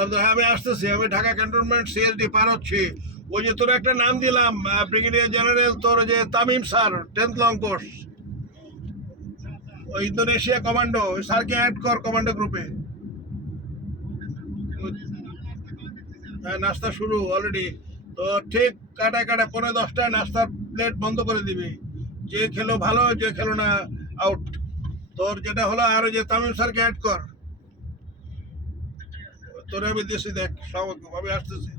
আলহামদুলিল্লাহ, আমি আসতেছি। আমি ঢাকা ক্যান্টনমেন্ট সিএসডি পার হচ্ছি। ওই যে তোর একটা নাম দিলাম, ব্রিগেডিয়ার জেনারেল, তোর যে Tamim sir, 10th long course, ওই ইন্দোনেশিয়া কমান্ডো, ওই স্যারকে অ্যাড কর কমান্ডো গ্রুপে। হ্যাঁ, নাস্তা শুরু অলরেডি। তো ঠিক কাটায় 10:45 নাস্তার প্লেট বন্ধ করে দিবি। যে খেলো ভালো, যে খেলো না আউট। তোর যেটা হলো, আর ওই যে তামিম স্যারকে অ্যাড কর। তোরে আমি দিয়েছি, দেখ সব আমি আসতেছি।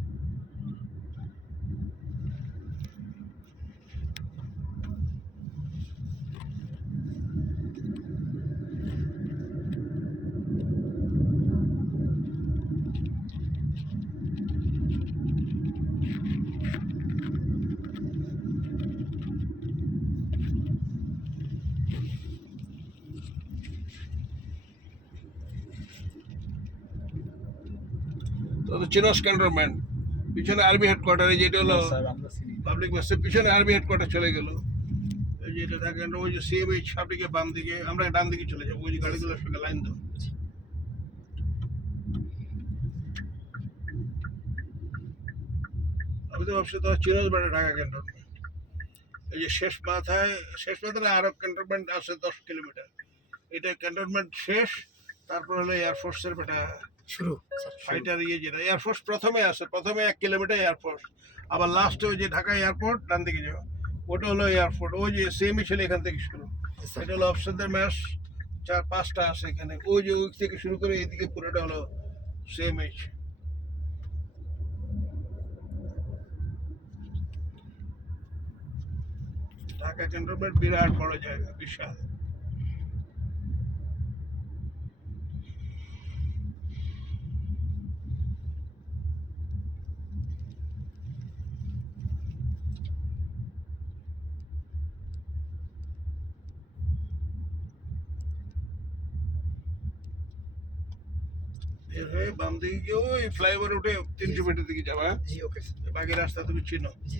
তো চিনস ক্যান্টনমেন্ট, পিছনে আর্মি হেডকোয়ার্টার, যেটা হলো পাবলিক বাসের পিছনে আর্মি হেডকোয়ার্টার চলে গেল। ওই যে এটা থাকে, ওই যে সিএমএইচ সামনে বাম দিকে, আমরা ডান দিকে চলে যাবো। ওই যে গাড়িগুলোর সঙ্গে লাইন দাও। আমি তো ভাবছি তোমার চিনস বাড়ি ঢাকা ক্যান্টনমেন্ট। এই যে শেষ মাথায় আরো ক্যান্টনমেন্ট আছে 10 কিলোমিটার। এটা ক্যান্টনমেন্ট শেষ। তারপর হলো এয়ারফোর্সের বেটা শুরু ফাইটার, যেটা এয়ারফোর্স প্রথমে 1 কিলোমিটার এয়ারফোর্স। আবার লাস্টে ওই যে ঢাকা এয়ারপোর্ট ডান দিকে যাও, ওটা হলো এয়ারপোর্ট। ওই যে সেমই ছিল এখান থেকে শুরু। এটা হলো অফিসারদের ম্যাচ, 4-5টা আছে এখানে। ওই যে ওই থেকে শুরু করে এইদিকে পুরোটা হলো সেমএইচ। ঢাকা ক্যান্টনমেন্ট বিরাট বড় জায়গা, বিশাল। বের হয়ে বাম দিকে গিয়ে ওই ফ্লাইওভার উঠে 300 মিটার দিকে যাবা। জি ওকে স্যার। বাকি রাস্তা তুমি চিনো। জি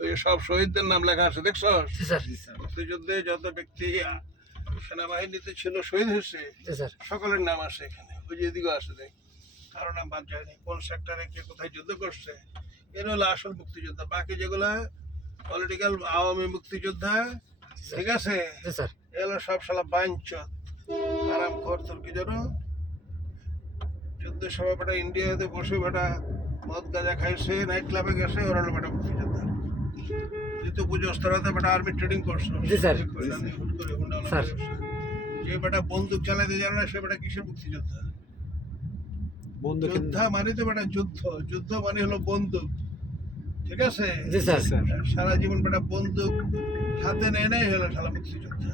ওই সব শহীদদের নাম লেখা আছে, দেখছো? স্যার। মুক্তিযুদ্ধে যত ব্যক্তি সেনাবাহিনীতে ছিল, শহীদ হয়েছে, জি স্যার। সকলের নাম আছে এখানে। ওই যে এদিকেও আছে, দেখ কারো নাম বাদ যায়নি, কোন সেক্টরে কে কোথায় যুদ্ধ করছে। এর হলো আসল মুক্তিযোদ্ধা। বাকি যেগুলা পলিটিক্যাল আওয়ামী মুক্তিযোদ্ধা, ঠিক আছে, জি স্যার। এগুলো সব শালা বাঞ্চত আরাম খর। তোর কি জানো, যুদ্ধের সময় বেটা ইন্ডিয়াতে বসে বেটা মদ গাঁজা খাইছে, নাইট ক্লাবে গেছে, ওরা হলো বেটা মুক্তিযোদ্ধা। যেহেতু বুঝোস তোরা তো বেটা আর্মি ট্রেনিং করছো। জি স্যার। হুট করে হুন্ডা স্যার। যে বেটা বন্দুক চালাতে জানে না, সে বেটা কিসের মুক্তিযোদ্ধা? বন্ধু যোদ্ধা মানে তো বেটা যুদ্ধ, যুদ্ধ মানে হলো বন্দুক, ঠিক আছে? জি স্যার। সারা জীবন বেটা বন্দুক হাতে নেয় নাই হলো শালা মুক্তিযোদ্ধা।